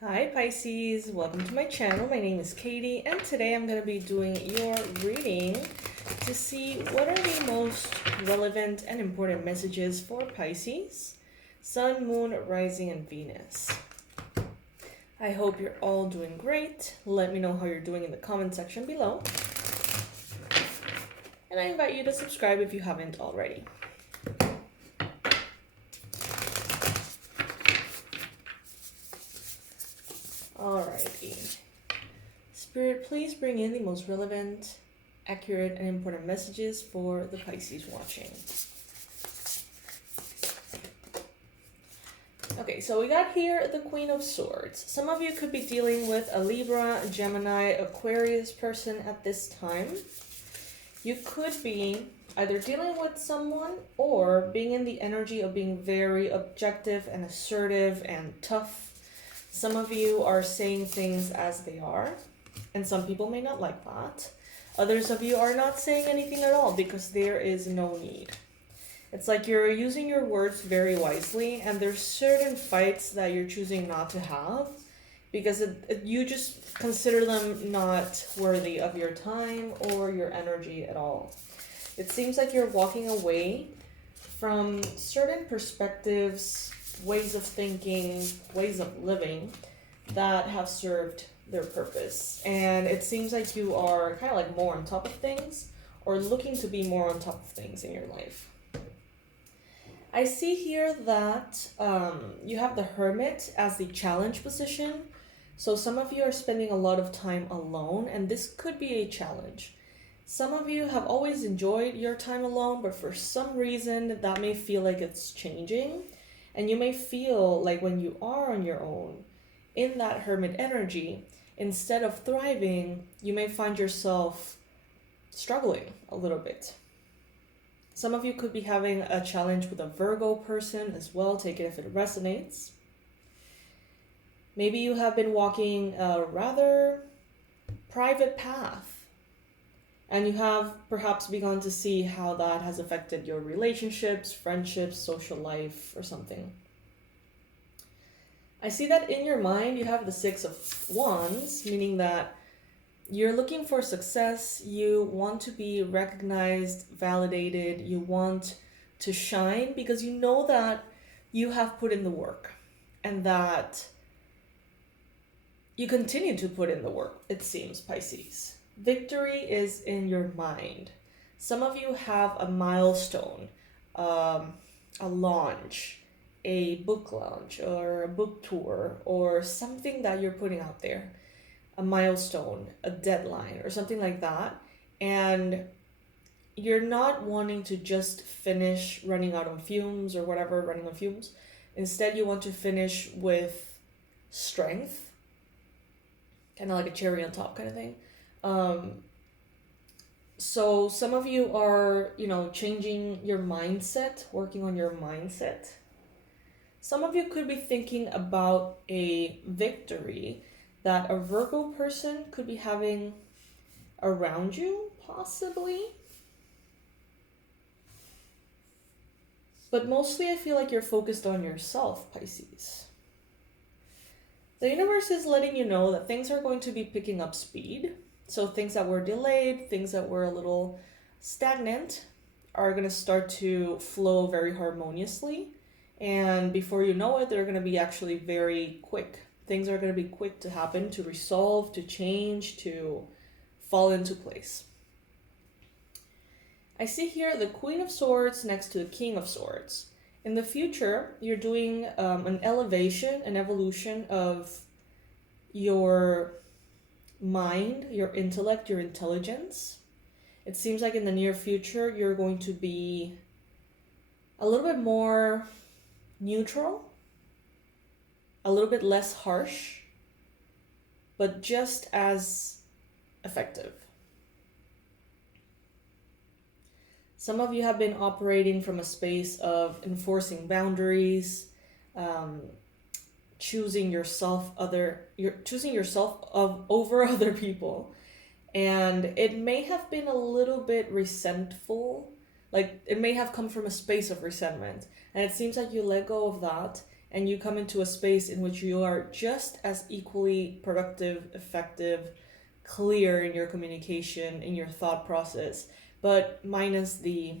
Hi Pisces, welcome to my channel. My name is Katie and today I'm going to be doing your reading to see what are the most relevant and important messages for Pisces, Sun, Moon, Rising, and Venus. I hope you're all doing great. Let me know how you're doing in the comment section below. And I invite you to subscribe if you haven't already. Alrighty. Spirit, please bring in the most relevant, accurate, and important messages for the Pisces watching. Okay, so we got here the Queen of Swords. Some of you could be dealing with a Libra, Gemini, Aquarius person at this time. You could be either dealing with someone or being in the energy of being very objective and assertive and tough. Some of you are saying things as they are, and some people may not like that. Others of you are not saying anything at all because there is no need. It's like you're using your words very wisely, and there's certain fights that you're choosing not to have because you just consider them not worthy of your time or your energy at all. It seems like you're walking away from certain perspectives, ways of thinking, ways of living that have served their purpose. And it seems like you are kind of like more on top of things or looking to be more on top of things in your life. I see here that you have the Hermit as the challenge position. So some of you are spending a lot of time alone, and this could be a challenge. Some of you have always enjoyed your time alone, but for some reason that may feel like it's changing. And you may feel like when you are on your own, in that Hermit energy, instead of thriving, you may find yourself struggling a little bit. Some of you could be having a challenge with a Virgo person as well. Take it if it resonates. Maybe you have been walking a rather private path, and you have perhaps begun to see how that has affected your relationships, friendships, social life, or something. I see that in your mind you have the Six of Wands, meaning that you're looking for success, you want to be recognized, validated, you want to shine because you know that you have put in the work and that you continue to put in the work, it seems, Pisces. Victory is in your mind. Some of you have a milestone, a launch, a book launch, or a book tour, or something that you're putting out there. A milestone, a deadline, or something like that. And you're not wanting to just finish running out on fumes or whatever, running on fumes. Instead, you want to finish with strength, kind of like a cherry on top kind of thing. So some of you are, changing your mindset, working on your mindset. Some of you could be thinking about a victory that a Virgo person could be having around you, possibly. But mostly I feel like you're focused on yourself, Pisces. The universe is letting you know that things are going to be picking up speed. So things that were delayed, things that were a little stagnant are going to start to flow very harmoniously. And before you know it, they're going to be actually very quick. Things are going to be quick to happen, to resolve, to change, to fall into place. I see here the Queen of Swords next to the King of Swords. In the future, you're doing an elevation, an evolution of your mind, your intellect, your intelligence. It seems like in the near future, you're going to be a little bit more neutral, a little bit less harsh, but just as effective. Some of you have been operating from a space of enforcing boundaries, choosing yourself over other people, and it may have been a little bit resentful. Like it may have come from a space of resentment, and it seems like you let go of that and you come into a space in which you are just as equally productive, effective, clear in your communication, in your thought process, but minus the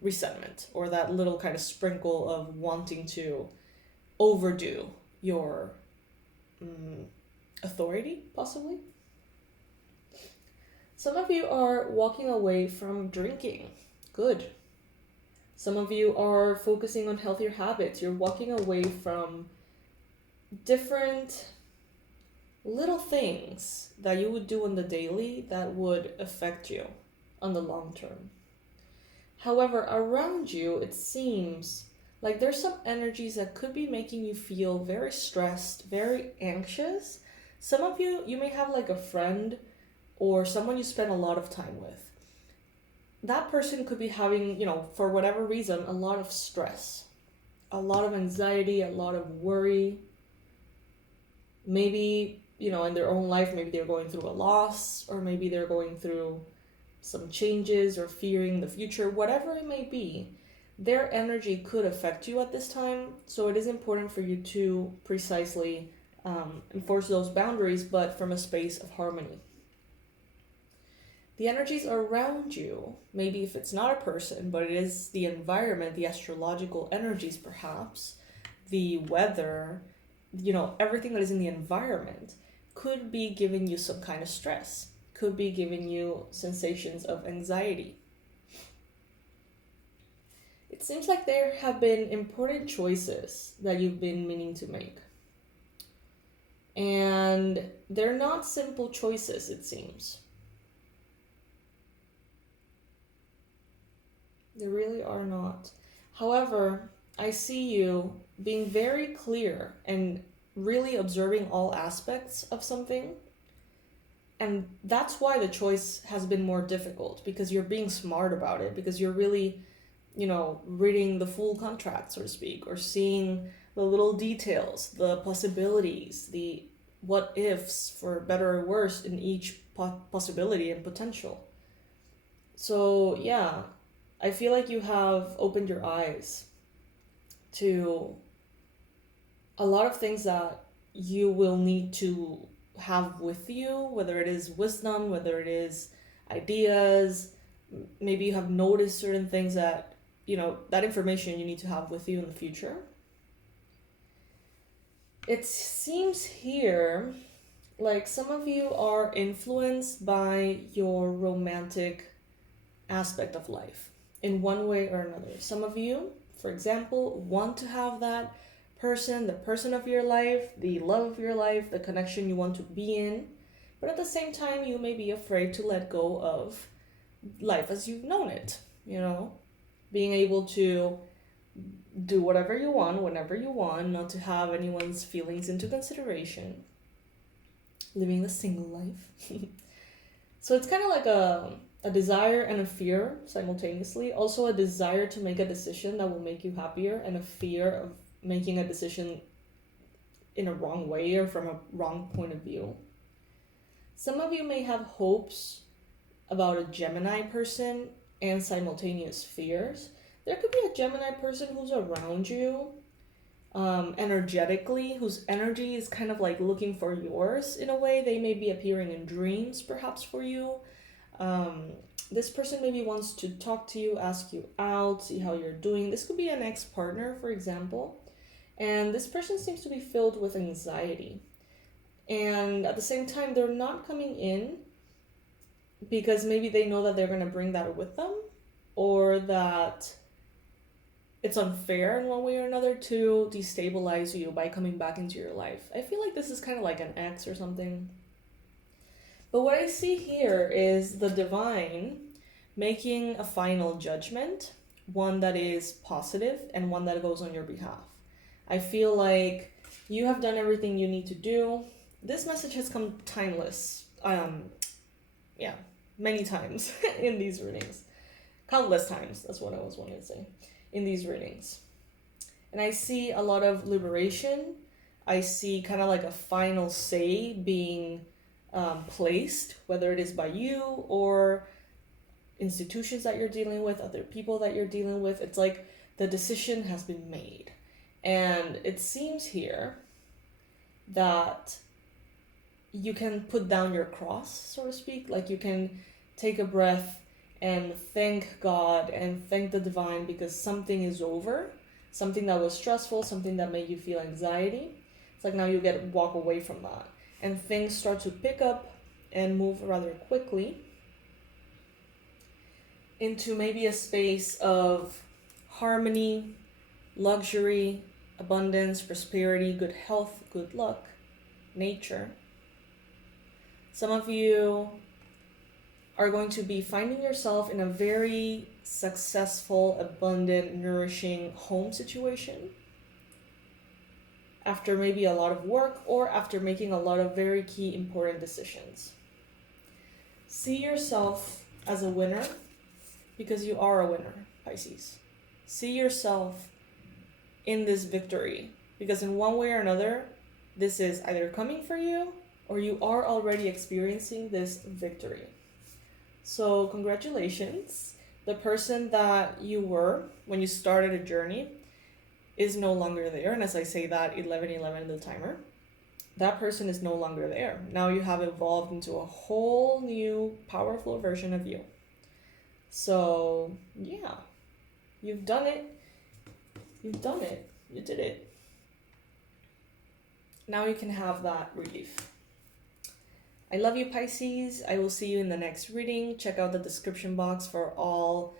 resentment or that little kind of sprinkle of wanting to overdo your authority, possibly. Some of you are walking away from drinking. Good. Some of you are focusing on healthier habits. You're walking away from different little things that you would do on the daily that would affect you on the long term. However, around you, it seems like there's some energies that could be making you feel very stressed, very anxious. Some of you, you may have like a friend or someone you spend a lot of time with. That person could be having, for whatever reason, a lot of stress, a lot of anxiety, a lot of worry. Maybe, in their own life, maybe they're going through a loss, or maybe they're going through some changes or fearing the future, whatever it may be. Their energy could affect you at this time, so it is important for you to precisely enforce those boundaries, but from a space of harmony. The energies around you, maybe if it's not a person, but it is the environment, the astrological energies perhaps, the weather, everything that is in the environment could be giving you some kind of stress, could be giving you sensations of anxiety. It seems like there have been important choices that you've been meaning to make. And they're not simple choices, it seems. They really are not. However, I see you being very clear and really observing all aspects of something. And that's why the choice has been more difficult, because you're being smart about it, because you're really, reading the full contract, so to speak, or seeing the little details, the possibilities, the what ifs, for better or worse, in each possibility and potential. So yeah, I feel like you have opened your eyes to a lot of things that you will need to have with you, whether it is wisdom, whether it is ideas. Maybe you have noticed certain things that, that information you need to have with you in the future. It seems here like some of you are influenced by your romantic aspect of life in one way or another. Some of you, for example, want to have that person, the person of your life, the love of your life, the connection you want to be in, but at the same time you may be afraid to let go of life as you've known it, being able to do whatever you want, whenever you want, not to have anyone's feelings into consideration, living the single life. So it's kind of like a desire and a fear simultaneously. Also a desire to make a decision that will make you happier, and a fear of making a decision in a wrong way or from a wrong point of view. Some of you may have hopes about a Gemini person and simultaneous fears. There could be a Gemini person who's around you energetically, whose energy is kind of like looking for yours in a way. They may be appearing in dreams perhaps for you. This person maybe wants to talk to you, ask you out, see how you're doing. This could be an ex-partner, for example. And this person seems to be filled with anxiety. And at the same time, they're not coming in because maybe they know that they're going to bring that with them, or that it's unfair in one way or another to destabilize you by coming back into your life. I feel like this is kind of like an ex or something. But what I see here is the divine making a final judgment, one that is positive and one that goes on your behalf. I feel like you have done everything you need to do. This message has come timeless. Many times in these readings. Countless times, that's what I was wanting to say, in these readings. And I see a lot of liberation. I see kind of like a final say being placed, whether it is by you or institutions that you're dealing with, other people that you're dealing with. It's like the decision has been made. And it seems here that you can put down your cross, so to speak. Like you can take a breath and thank God and thank the divine because something is over, something that was stressful, something that made you feel anxiety. It's like now you get to walk away from that and things start to pick up and move rather quickly into maybe a space of harmony, luxury, abundance, prosperity, good health, good luck, nature. Some of you are going to be finding yourself in a very successful, abundant, nourishing home situation after maybe a lot of work or after making a lot of very key, important decisions. See yourself as a winner because you are a winner, Pisces. See yourself in this victory because in one way or another, this is either coming for you or you are already experiencing this victory. So congratulations. The person that you were when you started a journey is no longer there. And as I say that, 11:11 the timer, that person is no longer there. Now you have evolved into a whole new powerful version of you. So yeah, you've done it. You've done it. You did it. Now you can have that relief. I love you, Pisces. I will see you in the next reading. Check out the description box for all,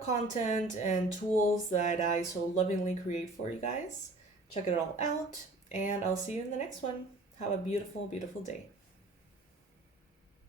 content and tools that I so lovingly create for you guys. Check it all out, and I'll see you in the next one. Have a beautiful, beautiful day.